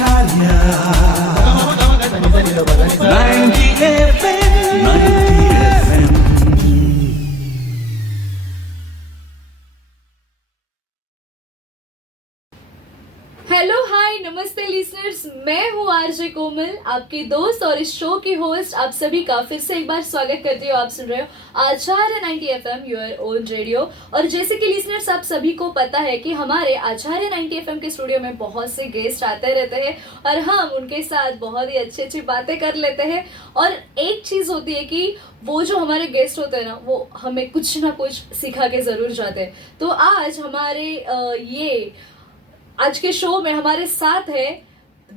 Acharya 90 FM 90 FM hello hi नमस्ते listeners, मैं हूँ आरजे कोमल, आपकी दोस्त और इस शो की होस्ट। आप सभी का फिर से एक बार स्वागत करती हूँ। आप सुन रहे हो आचार्य 90 FM योर ओन रेडियो। और जैसे कि लिसनर्स आप सभी को पता है कि हमारे आचार्य 90 FM के स्टूडियो में बहुत से गेस्ट आते रहते हैं और हम उनके साथ बहुत ही अच्छी अच्छी बातें कर लेते हैं। और एक चीज़ होती है कि वो जो हमारे गेस्ट होते हैं ना, वो हमें कुछ ना कुछ सिखा के ज़रूर जाते हैं। तो आज हमारे आज के शो में हमारे साथ है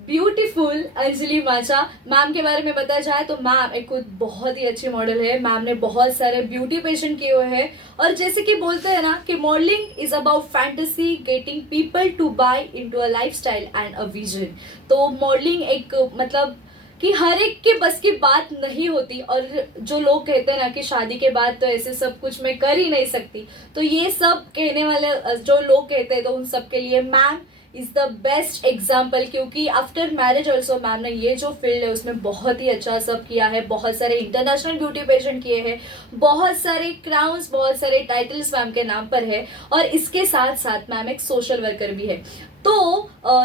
ब्यूटीफुल अंजलि माचा। मैम के बारे में बताया जाए तो मैम एक खुद बहुत ही अच्छी मॉडल है। मैम ने बहुत सारे ब्यूटी पेशेंट किए हुए हैं और जैसे कि बोलते हैं ना कि modelling is about fantasy getting people to buy into a lifestyle and a vision. तो मॉडलिंग एक मतलब कि हर एक के बस की बात नहीं होती। और जो लोग कहते हैं ना कि शादी के बाद तो ऐसे सब कुछ मैं कर ही नहीं सकती, तो ये सब कहने वाले जो लोग कहते हैं तो उन सब के लिए ma'am is the best example. क्योंकि आफ्टर मैरिज ऑल्सो मैम ने ये जो फील्ड है उसमें बहुत ही अच्छा सब किया है। बहुत सारे इंटरनेशनल ब्यूटी पेशेंट किए हैं, बहुत सारे क्राउन्स, बहुत सारे टाइटल्स मैम के नाम पर है। और इसके साथ साथ मैम एक सोशल वर्कर भी है। तो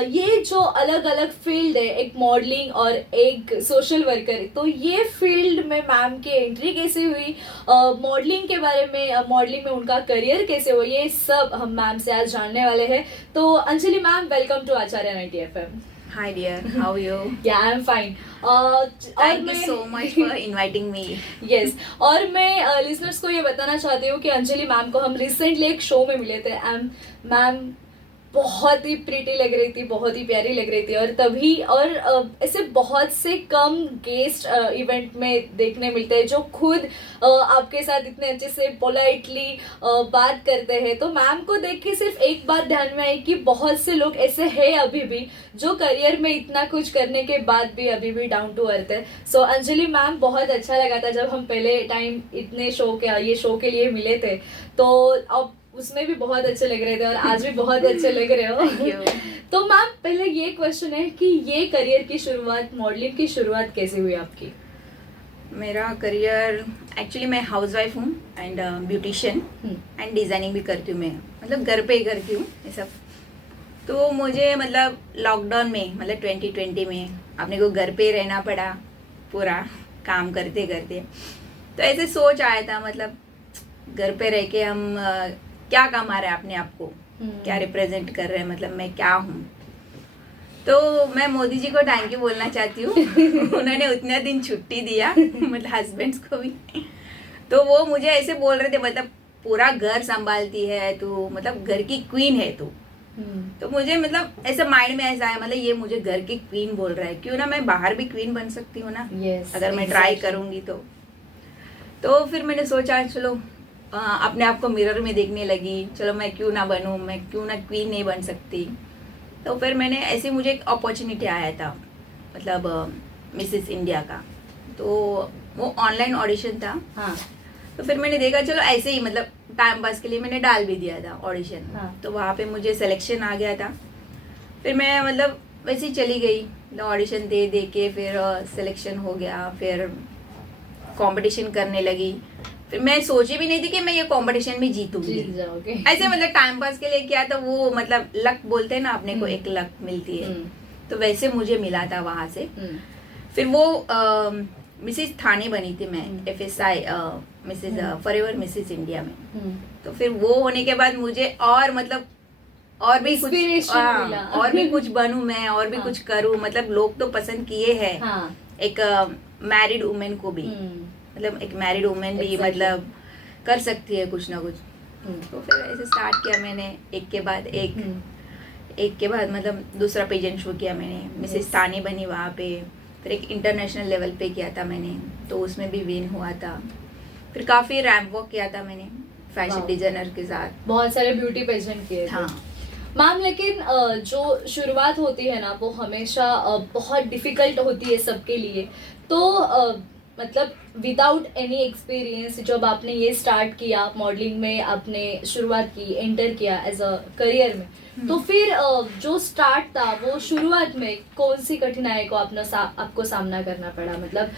ये जो अलग अलग फील्ड है, एक मॉडलिंग और एक सोशल वर्कर, तो ये फील्ड में मैम की एंट्री कैसे हुई, मॉडलिंग के बारे में, मॉडलिंग में उनका करियर कैसे हुआ, ये सब हम मैम से आज जानने वाले हैं। तो Anjali ma'am, welcome to Acharya 90 FM। Hi dear, how are you? Yeah, I'm fine. Thank you so much for inviting me. Yes, और मैं लिसनर्स को ये बताना चाहती हूँ कि अंजलि मैम को हम रिसेंटली एक शो में मिले थे। मैम बहुत ही प्रीटी लग रही थी, बहुत ही प्यारी लग रही थी। और तभी ऐसे बहुत से कम गेस्ट इवेंट में देखने मिलते हैं जो खुद आपके साथ इतने अच्छे से पोलाइटली बात करते हैं। तो मैम को देख के सिर्फ एक बात ध्यान में आई कि बहुत से लोग ऐसे हैं अभी भी जो करियर में इतना कुछ करने के बाद भी अभी भी डाउन टू अर्थ है। सो अंजलि मैम, बहुत अच्छा लगा था जब हम पहले टाइम इतने ये शो के लिए मिले थे। तो अब उसमें भी बहुत अच्छे लग रहे थे और आज भी बहुत अच्छे लग रहे हो। तो मैम, पहले ये क्वेश्चन है कि ये करियर की शुरुआत, मॉडलिंग की शुरुआत कैसे हुई आपकी? मेरा करियर एक्चुअली मैं हाउसवाइफ हूँ एंड ब्यूटिशियन एंड डिज़ाइनिंग भी करती हूँ। मैं मतलब घर पे ही करती हूँ ये सब। तो मुझे मतलब लॉकडाउन में, मतलब 2020 में अपने को घर पे ही रहना पड़ा पूरा काम करते करते। तो ऐसे सोच आया था, मतलब घर पे रह के हम क्या कमा रहे हैं, अपने आप को क्या रिप्रेजेंट कर रहे हैं, मतलब मैं क्या हूँ। तो मैं मोदी जी को थैंक यू बोलना चाहती हूँ। उन्होंने उतना दिन छुट्टी दिया, मतलब हस्बैंड्स को भी। तो वो मुझे ऐसे बोल रहे थे, मतलब पूरा घर संभालती है तू, मतलब घर की क्वीन है तू। तो मुझे मतलब ऐसा माइंड में ऐसा है, मतलब ये मुझे घर की क्वीन बोल रहा है, क्यों ना मैं बाहर भी क्वीन बन सकती हूँ ना। अगर मैं ट्राई करूँगी तो फिर मैंने सोचा चलो अपने आप को मिरर में देखने लगी, चलो मैं क्यों ना बनूं, मैं क्यों ना क्वीन नहीं बन सकती। तो फिर मैंने ऐसे, मुझे एक अपॉर्चुनिटी आया था, मतलब मिसेस इंडिया का। तो वो ऑनलाइन ऑडिशन था। हाँ। तो फिर मैंने देखा चलो ऐसे ही, मतलब टाइम पास के लिए मैंने डाल भी दिया था ऑडिशन। हाँ। तो वहाँ पे मुझे सिलेक्शन आ गया था। फिर मैं मतलब वैसे ही चली गई, ऑडिशन दे दे के फिर सिलेक्शन हो गया। फिर कंपटीशन करने लगी। फिर मैं सोची भी नहीं थी कि मैं ये कंपटीशन में जीतूंगी। ऐसे मतलब टाइम पास के लिए किया, तो वो मतलब लक बोलते हैं ना, अपने को एक लक मिलती है। तो वैसे मुझे मिला था वहां से। फिर वो मिसेस थाने बनी थी मैं, FSI Mrs forever Mrs India में। तो फिर वो होने के बाद मुझे और मतलब और भी कुछ और भी कुछ बनूं मैं, और भी कुछ करूं। मतलब लोग तो पसंद किए हैं। हाँ। एक मैरिड वुमेन को भी, मतलब एक मैरिड वुमेन भी मतलब कर सकती है कुछ ना कुछ। तो फिर ऐसे स्टार्ट किया मैंने, एक के बाद एक मतलब दूसरा पेजेंट शो किया मैंने। मिसेस तानी बनी वहाँ पे। फिर एक इंटरनेशनल लेवल पे किया था मैंने, तो उसमें भी विन हुआ था। फिर काफ़ी रैंप वॉक किया था मैंने फैशन डिजाइनर के साथ। बहुत सारे ब्यूटी पेजेंट किए थे। हाँ मैम, लेकिन जो शुरुआत होती है ना, वो हमेशा बहुत डिफिकल्ट होती है सबके लिए। तो मतलब विदाउट एनी एक्सपीरियंस जब आपने ये स्टार्ट किया मॉडलिंग में, आपने शुरुआत की, एंटर किया एज अ करियर में, तो फिर जो स्टार्ट था वो शुरुआत में कौन सी कठिनाई को आपको सामना करना पड़ा, मतलब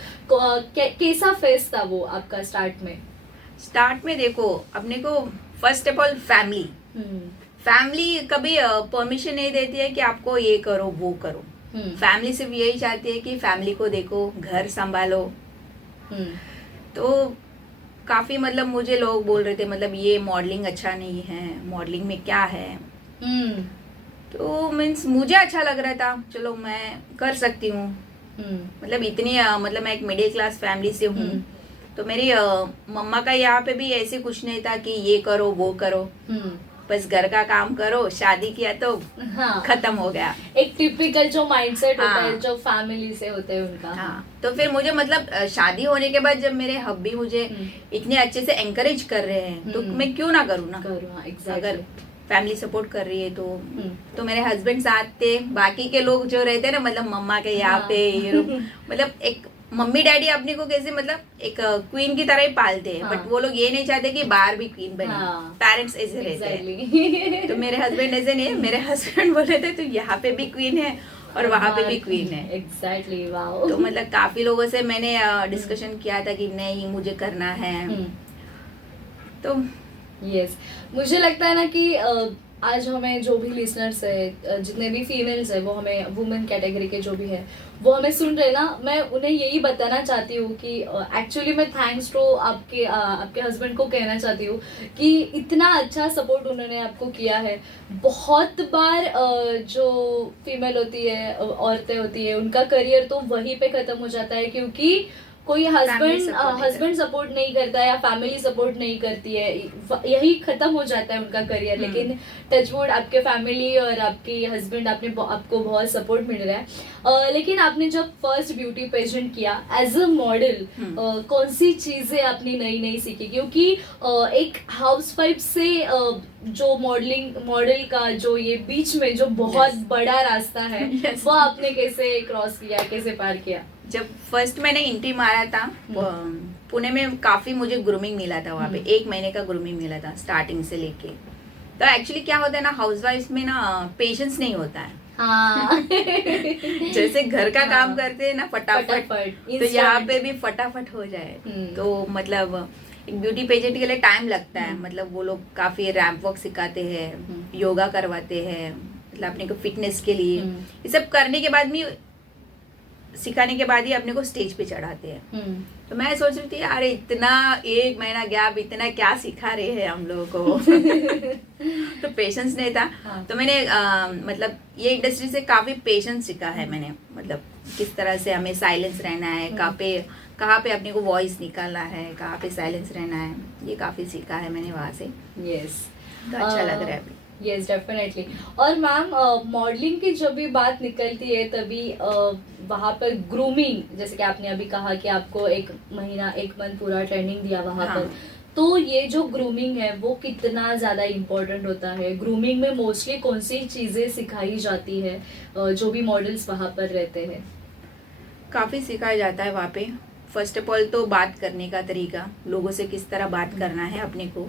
कैसा फेस था वो आपका स्टार्ट में देखो अपने को फर्स्ट ऑफ ऑल फैमिली कभी परमिशन नहीं देती है कि आपको ये करो वो करो। फैमिली सिर्फ यही चाहती है कि फैमिली को देखो, घर संभालो। तो काफी मतलब मुझे लोग बोल रहे थे मतलब ये मॉडलिंग अच्छा नहीं है, मॉडलिंग में क्या है। तो मीन्स मुझे अच्छा लग रहा था, चलो मैं कर सकती हूँ। मतलब इतनी मतलब मैं एक मिडिल क्लास फैमिली से हूँ, तो मेरी मम्मा का यहाँ पे भी ऐसे कुछ नहीं था कि ये करो वो करो, बस घर का काम करो, शादी किया तो हाँ, खत्म हो गया। एक टिपिकल जो माइंडसेट होता है हाँ, जो फैमिली से होते हैं उनका। हाँ, तो फिर मुझे मतलब शादी होने के बाद जब मेरे हब्बी मुझे इतने अच्छे से एंकरेज कर रहे हैं तो मैं क्यों ना करूँ ना। अगर फैमिली सपोर्ट कर रही है तो मेरे हस्बैंड साथ थे, बाकी के लोग जो रहते हैं ना मतलब मम्मा के यहाँ पे ये लोग मतलब एक मम्मी डैडी अपने को कैसे मतलब एक क्वीन की तरह ही पालते हैं, बट वो लोग ये नहीं चाहते कि बाहर भी क्वीन बने। पेरेंट्स ऐसे रहते हैं। तो मेरे हस्बैंड ऐसे नहीं है, मेरे हस्बैंड बोले थे तो यहाँ पे भी क्वीन है और वहाँ पे भी क्वीन है। Exactly, wow. तो मतलब काफी लोगों से मैंने डिस्कशन किया था कि नहीं मुझे करना है। तो यस, मुझे लगता है ना कि आज हमें जो भी लिसनर्स है, जितने भी फीमेल्स है, वो हमें वुमेन कैटेगरी के जो भी है वो हमें सुन रहे ना, मैं उन्हें यही बताना चाहती हूँ कि एक्चुअली मैं थैंक्स टू आपके हस्बैंड को कहना चाहती हूँ कि इतना अच्छा सपोर्ट उन्होंने आपको किया है। बहुत बार जो फीमेल होती है, औरतें होती है, उनका करियर तो वहीं पे खत्म हो जाता है क्योंकि कोई हस्बैंड सपोर्ट नहीं करता है या फैमिली सपोर्ट नहीं करती है, यही खत्म हो जाता है उनका करियर। लेकिन टचवुड आपके फैमिली और आपके हस्बैंड आपको बहुत सपोर्ट मिल रहा है। लेकिन आपने जब फर्स्ट ब्यूटी पेजेंट किया एज अ मॉडल, कौन सी चीजें आपने नई नई सीखी, क्योंकि एक हाउसवाइफ से जो मॉडल का जो ये बीच में जो बहुत बड़ा रास्ता है वो आपने कैसे क्रॉस किया, कैसे पार किया? जब फर्स्ट मैंने एंट्री मारा था पुणे में, काफी मुझे ग्रूमिंग मिला था वहाँ पे। 1 महीने का ग्रूमिंग मिला था स्टार्टिंग से लेके। तो एक्चुअली क्या होता है ना, हाउसवाइफ में ना पेशेंस नहीं होता है। हाँ। जैसे घर का काम करते हैं ना फटाफट, तो यहाँ पे भी फटाफट हो जाए। तो मतलब एक ब्यूटी पेजेंट के लिए टाइम लगता है। मतलब वो लोग काफी रैंप वॉक सिखाते हैं, योगा करवाते हैं, मतलब अपने को फिटनेस के लिए। ये सब करने के बाद भी, सिखाने के बाद ही अपने को स्टेज पे चढ़ाते हैं। तो मैं सोच रही थी यार इतना 1 महीना गैप, इतना क्या सिखा रहे हैं हम लोगों को। तो पेशेंस नहीं था। तो मैंने मतलब ये इंडस्ट्री से काफी पेशेंस सीखा है मैंने। मतलब किस तरह से हमें साइलेंस रहना है, कहाँ पे अपने को वॉइस निकालना है, कहाँ पे साइलेंस रहना है, ये काफी सीखा है मैंने वहाँ से। यस, तो अच्छा लग रहा है अभी। Yes, definitely. और मैम मॉडलिंग की जब भी बात निकलती है तभी वहाँ पर ग्रूमिंग, जैसे कि आपने अभी कहा कि आपको 1 मंथ पूरा ट्रेनिंग दिया वहाँ पर, तो ये जो ग्रूमिंग है वो कितना ज्यादा इम्पोर्टेंट होता है? ग्रूमिंग में मोस्टली कौन सी चीजें सिखाई जाती है जो भी मॉडल्स वहाँ पर रहते हैं? काफी सिखाया जाता है वहाँ पे। फर्स्ट ऑफ ऑल तो बात करने का तरीका, लोगों से किस तरह बात करना है अपने को,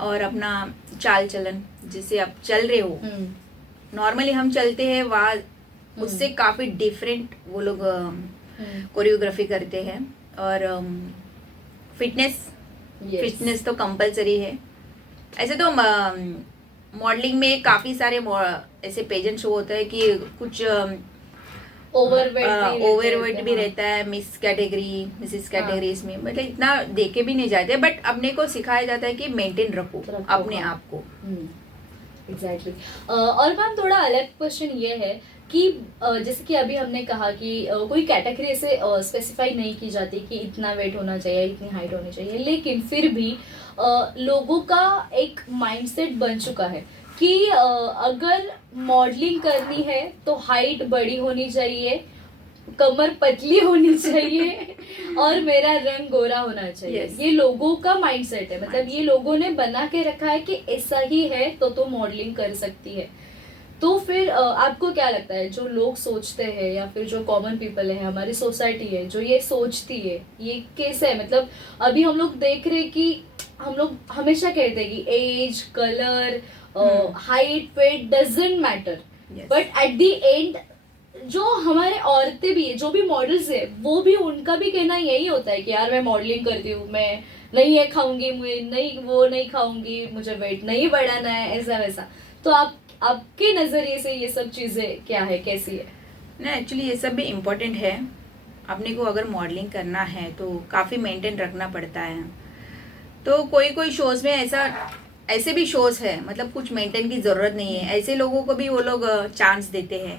और अपना चाल चलन, जिससे आप चल रहे हो, नॉर्मली हम चलते हैं वहाँ उससे काफी डिफरेंट वो लोग कोरियोग्राफी करते हैं। और फिटनेस तो कंपलसरी है। ऐसे तो मॉडलिंग में काफी सारे ऐसे पेजेंट शो होता है कि कुछ ओवरवेट भी रहता है, मिसेस कैटेगरी इसमें मतलब इतना देखे भी नहीं जाते, बट अपने को सिखाया जाता है कि मेंटेन रखो अपने आप को। एग्जैक्टली। और मैम थोड़ा अलग क्वेश्चन ये है कि जैसे कि अभी हमने कहा कि कोई कैटेगरी से स्पेसिफाई नहीं की जाती कि इतना वेट होना चाहिए, इतनी हाइट होनी चाहिए, लेकिन फिर भी लोगों का एक माइंडसेट बन चुका है कि अगर मॉडलिंग करनी है तो हाइट बड़ी होनी चाहिए, कमर पतली होनी चाहिए और मेरा रंग गोरा होना चाहिए। ये लोगों का माइंडसेट है, मतलब ये लोगों ने बना के रखा है कि ऐसा ही है तो मॉडलिंग कर सकती है। तो फिर आपको क्या लगता है जो लोग सोचते हैं या फिर जो कॉमन पीपल है, हमारी सोसाइटी है जो ये सोचती है, ये कैसे है? मतलब अभी हम लोग देख रहे हैं कि हम लोग हमेशा कहते हैं कि age, colour, height, weight doesn't matter, Yes. But at the end जो हमारे औरतें भी है, जो भी मॉडल्स है, वो भी उनका भी कहना यही होता है कि यार मैं मॉडलिंग करती हूँ, मैं नहीं ये खाऊंगी, मुझे नहीं वो नहीं खाऊंगी, मुझे वेट नहीं बढ़ाना है, ऐसा वैसा। तो आपके नजरिए से ये सब चीजें क्या है, कैसी है? ना एक्चुअली ये सब भी इम्पोर्टेंट है। अपने को अगर मॉडलिंग करना है तो काफ़ी मेंटेन रखना पड़ता है। तो कोई कोई शोज़ में ऐसे भी शोज़ है, मतलब कुछ मेंटेन की ज़रूरत नहीं है, ऐसे लोगों को भी वो लोग चांस देते हैं,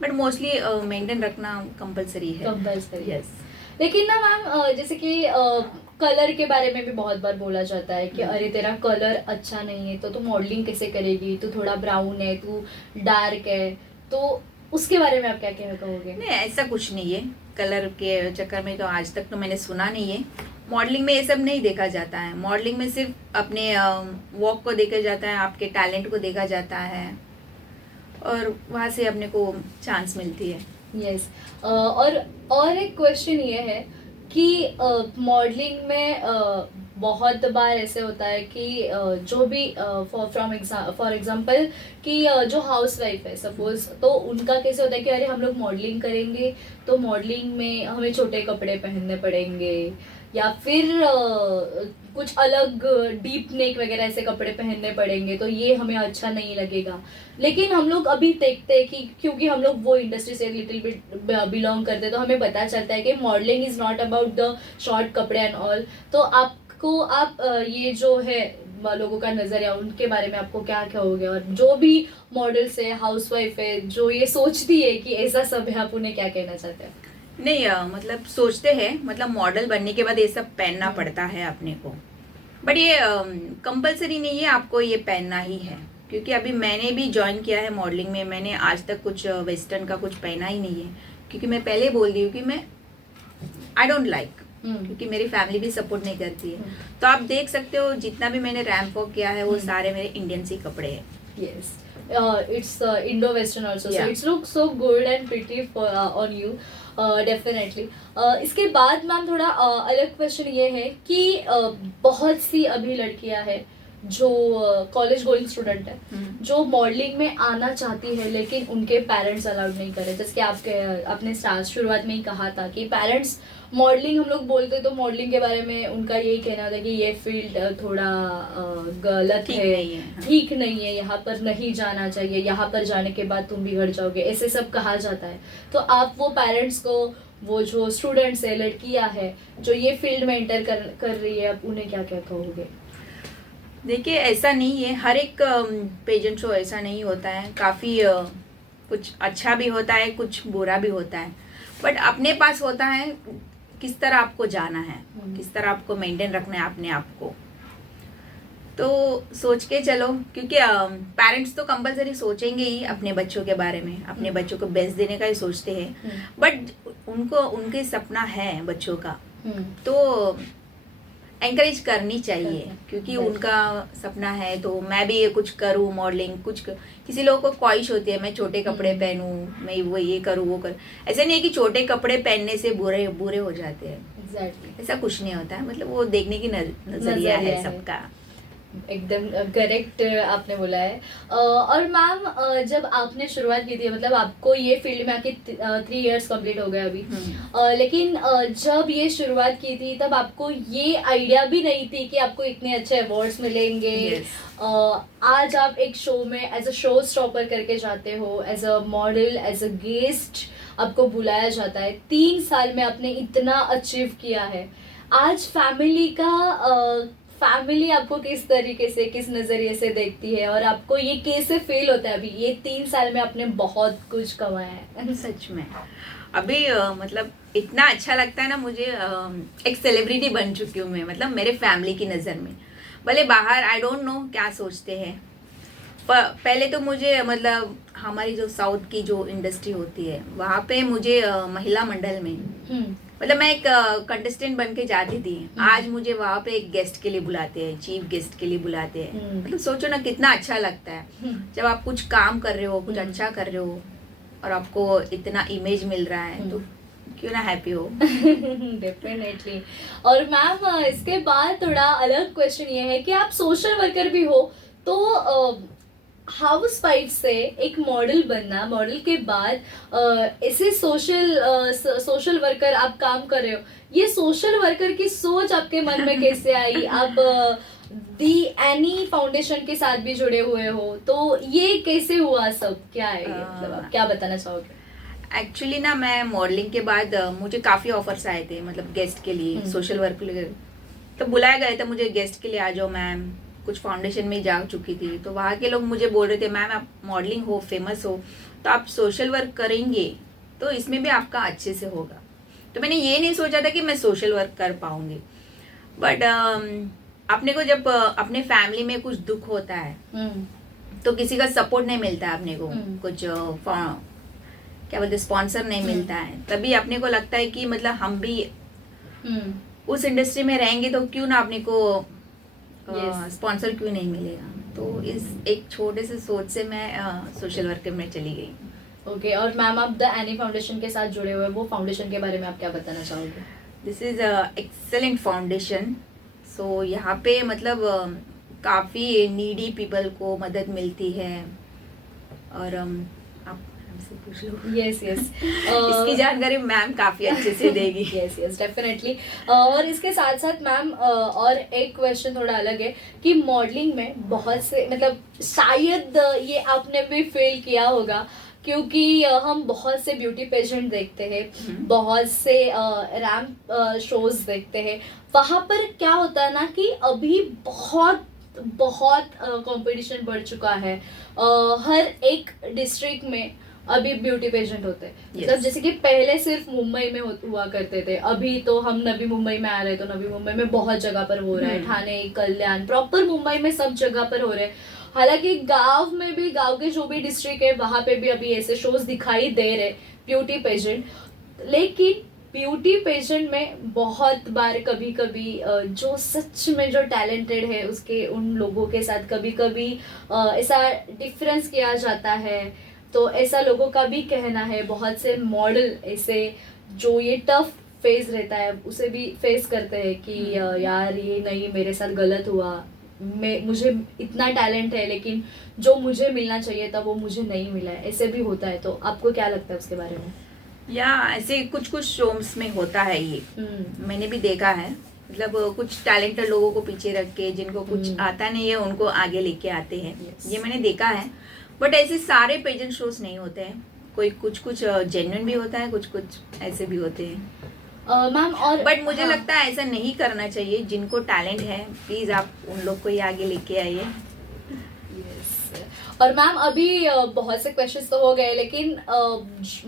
बट मोस्टली मेंटेन रखना कंपलसरी है। कंपल्सरी। यस। लेकिन ना मैम, जैसे कि कलर के बारे में भी बहुत बार बोला जाता है कि अरे तेरा कलर अच्छा नहीं है तो तू मॉडलिंग कैसे करेगी, तू थोड़ा ब्राउन है, तू डार्क है, तो उसके बारे में आप क्या कहना कहोगे? नहीं, ऐसा कुछ नहीं है। कलर के चक्कर में तो आज तक तो मैंने सुना नहीं है। मॉडलिंग में ये सब नहीं देखा जाता है। मॉडलिंग में सिर्फ अपने वॉक को देखा जाता है, आपके टैलेंट को देखा जाता है, और वहाँ से अपने को चांस मिलती है। यस। और एक क्वेश्चन ये है कि मॉडलिंग में बहुत बार ऐसे होता है कि जो भी फॉर एग्जांपल कि जो हाउस वाइफ है सपोज, तो उनका कैसे होता है कि अरे हम लोग मॉडलिंग करेंगे तो मॉडलिंग में हमें छोटे कपड़े पहनने पड़ेंगे, या फिर कुछ अलग डीप नेक वगैरह ऐसे कपड़े पहनने पड़ेंगे, तो ये हमें अच्छा नहीं लगेगा। लेकिन हम लोग अभी देखते हैं कि क्योंकि हम लोग वो इंडस्ट्री से लिटिल बिट बिलोंग करते हैं, तो हमें पता चलता है कि modelling is not about the short कपड़े एंड ऑल। तो आप ये जो है लोगों का नजरिया, उनके बारे में आपको क्या कहोगे? और जो भी मॉडल्स है, हाउसवाइफ है, जो ये सोचती है कि ऐसा सब है, आप उन्हें क्या कहना चाहते हैं? नहीं, मतलब सोचते हैं, मतलब मॉडल बनने के बाद ये सब पहनना पड़ता है अपने को, बट ये कंपलसरी नहीं है आपको ये पहनना ही है। क्योंकि अभी मैंने भी ज्वाइन किया है मॉडलिंग में, मैंने आज तक कुछ वेस्टर्न का कुछ पहना ही नहीं है, क्योंकि मैं पहले बोल दी हूँ कि मैं आई डोंट लाइक, क्योंकि मेरी फैमिली भी सपोर्ट नहीं करती है। तो आप देख सकते हो जितना भी मैंने रैंप वॉक किया है वो सारे मेरे इंडियन सी कपड़े हैं। Yes, it's Indo-Western also, Yeah. so it looks so good and pretty for on you, definitely. इसके बाद मैम थोड़ा अलग क्वेश्चन ये है कि बहुत सी अभी लड़कियां हैं जो कॉलेज गोइंग स्टूडेंट है, जो मॉडलिंग में आना चाहती है लेकिन उनके पेरेंट्स अलाउड नहीं कर रहे। जैसे कि आपने शुरुआत में ही कहा था कि पेरेंट्स, मॉडलिंग हम लोग बोलते तो मॉडलिंग के बारे में उनका यही कहना था कि ये फील्ड थोड़ा गलत ठीक है, नहीं है, हाँ। ठीक नहीं है, यहाँ पर नहीं जाना चाहिए, यहाँ पर जाने के बाद तुम बिगड़ जाओगे, ऐसे सब कहा जाता है। तो आप वो पेरेंट्स को, वो जो स्टूडेंट्स है, लड़कियां है जो ये फील्ड में एंटर कर रही है, आप उन्हें क्या क्या कहोगे? देखिए, ऐसा नहीं है, हर एक पेजेंट शो ऐसा नहीं होता है। काफ़ी कुछ अच्छा भी होता है, कुछ बुरा भी होता है, बट अपने पास होता है किस तरह आपको जाना है, किस तरह आपको मेंटेन रखना है अपने आप को। तो सोच के चलो, क्योंकि पेरेंट्स तो कंपलसरी सोचेंगे ही अपने बच्चों के बारे में, अपने बच्चों को बेस्ट देने का ही सोचते हैं, बट उनको उनके सपना है बच्चों का, तो एंकरेज करनी चाहिए, क्योंकि उनका सपना है। तो मैं भी ये कुछ करूँ मॉडलिंग, कुछ किसी लोगों को ख्वाहिश होती है मैं छोटे कपड़े पहनूं, मैं वो ये करूँ वो करूँ। ऐसे नहीं है कि छोटे कपड़े पहनने से बुरे बुरे हो जाते हैं, एग्जैक्टली, ऐसा कुछ नहीं होता है। मतलब वो देखने की नजरिया है सबका। एकदम करेक्ट आपने बोला है। और मैम, जब आपने शुरुआत की थी, मतलब आपको ये फील्ड में आके 3 इयर्स कंप्लीट हो गए अभी, लेकिन जब ये शुरुआत की थी तब आपको ये आइडिया भी नहीं थी कि आपको इतने अच्छे अवार्ड्स मिलेंगे। आज आप एक शो में एज अ शो स्टॉपर करके जाते हो, as a model, as a guest आपको बुलाया जाता है। 3 साल में आपने इतना अचीव किया है। आज फैमिली आपको किस तरीके से, किस नजरिए से देखती है, और आपको ये कैसे फील होता है अभी ये 3 साल में आपने बहुत कुछ कमाया है? सच में अभी मतलब इतना अच्छा लगता है ना मुझे। एक सेलिब्रिटी बन चुकी हूँ मैं, मतलब मेरे फैमिली की नज़र में। भले बाहर आई डोंट नो क्या सोचते हैं, पहले तो मुझे मतलब हमारी जो साउथ की जो इंडस्ट्री होती है वहाँ पे मुझे महिला मंडल में मतलब मैं एक कंटेस्टेंट बन के जाती थी। आज मुझे वहाँ पे एक गेस्ट के लिए बुलाते हैं, चीफ गेस्ट के लिए बुलाते हैं। मतलब सोचो ना कितना अच्छा लगता है जब आप कुछ काम कर रहे हो, कुछ अच्छा कर रहे हो और आपको इतना इमेज मिल रहा है, तो क्यों ना हैप्पी हो। डेफिनेटली। और मैम इसके बाद थोड़ा अलग क्वेश्चन ये है कि आप सोशल वर्कर भी हो, तो हाउस वाइफ से एक मॉडल बनना, मॉडल के बाद ऐसे सोशल वर्कर आप काम कर रहे हो, ये सोशल वर्कर की सोच आपके मन में कैसे आई? आप दी एनी फाउंडेशन के साथ भी जुड़े हुए हो, तो ये कैसे हुआ सब? क्या है ये? मतलब आप क्या बताना चाहोगे? एक्चुअली ना मैं मॉडलिंग के बाद मुझे काफ़ी ऑफर्स आए थे, मतलब गेस्ट के लिए, सोशल वर्क के लिए। तो बुलाया गया था मुझे गेस्ट के लिए, आ जाओ मैम। कुछ फाउंडेशन में जा चुकी थी तो वहाँ के लोग मुझे बोल रहे थे मैम आप मॉडलिंग हो, फेमस हो, तो आप सोशल वर्क करेंगे तो इसमें भी आपका अच्छे से होगा। तो मैंने ये नहीं सोचा था कि मैं सोशल वर्क कर पाऊंगी, बट अपने को जब अपने फैमिली में कुछ दुख होता है तो किसी का सपोर्ट नहीं मिलता है, अपने को कुछ क्या बोलते स्पॉन्सर नहीं मिलता है, तभी अपने को लगता है कि मतलब हम भी उस इंडस्ट्री में रहेंगे तो क्यों ना अपने को स्पॉन्सर क्यों नहीं मिलेगा। तो इस एक छोटे से सोच से मैं सोशल वर्क में चली गई। ओके। और मैम आप द एनी फाउंडेशन के साथ जुड़े हुए, वो फाउंडेशन के बारे में आप क्या बताना चाहोगे? This is excellent foundation. So यहाँ पे मतलब काफ़ी नीडी पीपल को मदद मिलती है। और आप हमसे पूछ लो। Yes yes. इसकी जानकारी मैम काफ़ी अच्छे से देगी। Yes yes definitely. और इसके साथ साथ मैम और एक क्वेश्चन थोड़ा अलग है कि मॉडलिंग में बहुत से मतलब शायद ये आपने भी फील किया होगा, क्योंकि हम बहुत से ब्यूटी पेजेंट देखते हैं, बहुत से रैम्प शोज देखते हैं। वहाँ पर क्या होता है ना कि अभी बहुत कंपटीशन बढ़ चुका है। हर एक डिस्ट्रिक्ट में अभी ब्यूटी पेजेंट होते हैं। मतलब जैसे कि पहले सिर्फ मुंबई में हुआ करते थे, अभी तो हम नवी मुंबई में आ रहे हैं, तो नवी मुंबई में बहुत जगह पर हो रहा है, ठाणे, कल्याण, प्रॉपर मुंबई में सब जगह पर हो रहे हैं। हालांकि गांव में भी, गांव के जो भी डिस्ट्रिक्ट है वहां पे भी अभी ऐसे शोज दिखाई दे रहे ब्यूटी पेजेंट। लेकिन ब्यूटी पेजेंट में बहुत बार कभी कभी जो सच में जो टैलेंटेड है उसके उन लोगों के साथ कभी कभी ऐसा डिफरेंस किया जाता है। तो ऐसा लोगों का भी कहना है, बहुत से मॉडल ऐसे जो ये टफ फेज रहता है उसे भी फेस करते हैं कि यार ये नहीं, मेरे साथ गलत हुआ, मुझे इतना टैलेंट है लेकिन जो मुझे मिलना चाहिए था वो मुझे नहीं मिला है, ऐसे भी होता है। तो आपको क्या लगता है उसके बारे में? या ऐसे कुछ कुछ शोम्स में होता है ये, मैंने भी देखा है। मतलब कुछ टैलेंटेड लोगों को पीछे रख के, जिनको कुछ आता नहीं है उनको आगे लेके आते हैं। ये मैंने देखा है। बट ऐसे सारे पेजेंट शोज नहीं होते हैं, कोई कुछ कुछ जेन्युइन भी होता है, कुछ कुछ ऐसे भी होते हैं मैम। और बट मुझे लगता है ऐसा नहीं करना चाहिए। जिनको टैलेंट है प्लीज आप उन लोग को ही आगे लेके आइए। और मैम अभी बहुत से क्वेश्चंस तो हो गए, लेकिन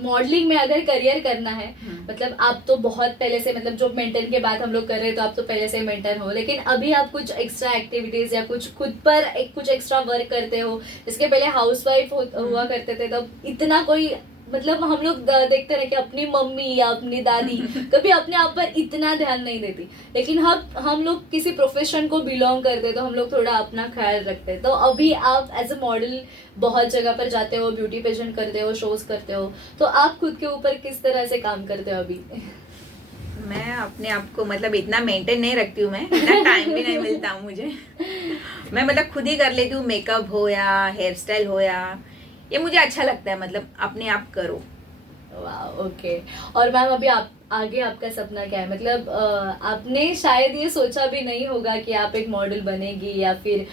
मॉडलिंग में अगर करियर करना है, मतलब आप तो बहुत पहले से, मतलब जो मेंटेन के बाद हम लोग कर रहे हैं तो आप तो पहले से मेंटेन हो, लेकिन अभी आप कुछ एक्स्ट्रा एक्टिविटीज या कुछ खुद पर कुछ एक्स्ट्रा वर्क करते हो। इसके पहले हाउसवाइफ हुआ करते थे, तब इतना कोई मतलब हम लोग देखते रहे कि अपनी मम्मी या अपनी दादी कभी अपने आप पर इतना ध्यान नहीं देती, लेकिन हम लोग किसी प्रोफेशन को बिलोंग करते तो हम लोग थोड़ा अपना ख्याल रखते हैं। तो अभी आप एज अ मॉडल बहुत जगह पर जाते हो, ब्यूटी पेजेंट करते हो, शोज करते हो, तो आप खुद के ऊपर किस तरह से काम करते हो अभी? मैं अपने आप को मतलब इतना मेंटेन नहीं रखती हूँ, मैं इतना टाइम भी नहीं मिलता मुझे। मैं मतलब खुद ही कर लेती हूँ, मेकअप हो या हेयर स्टाइल हो, या ये मुझे अच्छा लगता है, मतलब अपने आप करो। वाह, ओके। और मैम अभी आप आगे आपका सपना क्या है? मतलब आपने शायद ये सोचा भी नहीं होगा कि आप एक मॉडल बनेगी या फिर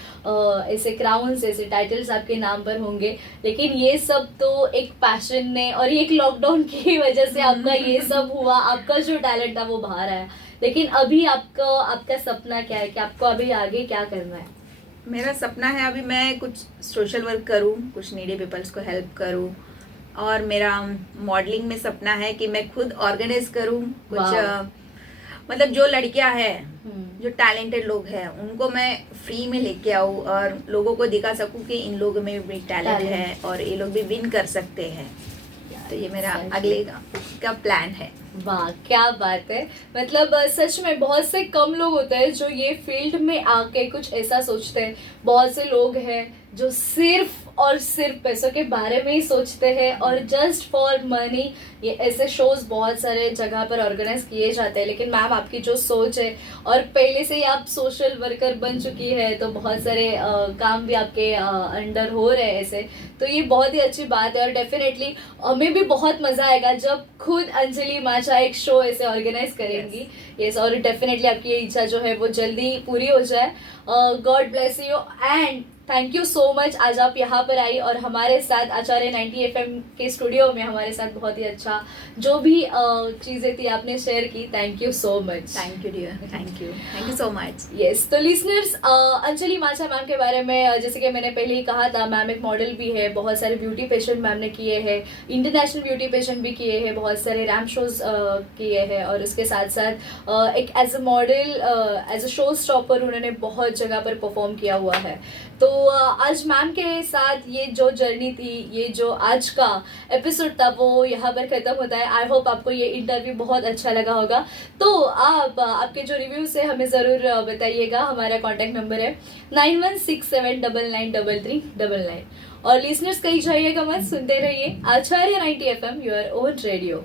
ऐसे क्राउन्स, ऐसे टाइटल्स आपके नाम पर होंगे, लेकिन ये सब तो एक पैशन ने, और ये एक लॉकडाउन की वजह से आपका ये सब हुआ, आपका जो टैलेंट था वो बाहर आया। लेकिन अभी आपका सपना क्या है कि आपको अभी आगे क्या करना है? मेरा सपना है अभी मैं कुछ सोशल वर्क करूं, कुछ नीडी पीपल्स को हेल्प करूं, और मेरा मॉडलिंग में सपना है कि मैं खुद ऑर्गेनाइज करूं कुछ मतलब जो लड़कियां हैं जो टैलेंटेड लोग हैं उनको मैं फ्री में लेके आऊँ और लोगों को दिखा सकूँ कि इन लोगों में भी टैलेंट है और ये लोग भी विन कर सकते हैं। तो ये मेरा अगले का प्लान है। वाह क्या बात है। मतलब सच में बहुत से कम लोग होते हैं जो ये फील्ड में आके कुछ ऐसा सोचते हैं। बहुत से लोग हैं जो सिर्फ और सिर्फ पैसों के बारे में ही सोचते हैं और जस्ट फॉर मनी ये ऐसे शोज बहुत सारे जगह पर ऑर्गेनाइज किए जाते हैं। लेकिन मैम आपकी जो सोच है और पहले से ही आप सोशल वर्कर बन चुकी है तो बहुत सारे काम भी आपके अंडर हो रहे हैं ऐसे, तो ये बहुत ही अच्छी बात है। और डेफिनेटली हमें भी बहुत मजा आएगा जब खुद अंजलि माचा एक शो ऐसे ऑर्गेनाइज करेंगी। यस और डेफिनेटली आपकी ये इच्छा जो है वो जल्दी पूरी हो जाए। God bless you and thank you so much. आज आप यहाँ पर आई और हमारे साथ आचार्य 90 FM के स्टूडियो में हमारे साथ बहुत ही अच्छा जो भी चीज़ें थी आपने शेयर की। Thank you so much. Thank you dear, thank you so much. Yes तो लिसनर्स अंजलि माचा मैम के बारे में जैसे कि मैंने पहले ही कहा था, मैम एक मॉडल भी है, बहुत सारे ब्यूटी पेशेंट मैम ने किए हैं, इंटरनेशनल ब्यूटी पेशेंट भी किए हैं, बहुत सारे रैम्प शोज किए हैं और उसके साथ साथ एक as a model as a show stopper उन्होंने बहुत जगह पर परफॉर्म किया हुआ है। तो आज मैम के साथ ये जो जर्नी थी, ये जो आज का एपिसोड था वो यहाँ पर खत्म होता है। आई होप आपको ये इंटरव्यू बहुत अच्छा लगा होगा। तो आप आपके जो रिव्यूज है हमें ज़रूर बताइएगा। हमारा कॉन्टैक्ट नंबर है 9167993399 और लिसनर्स कहीं जाइएगा मत, सुनते रहिए आचार्य 90 FM योर ओन रेडियो।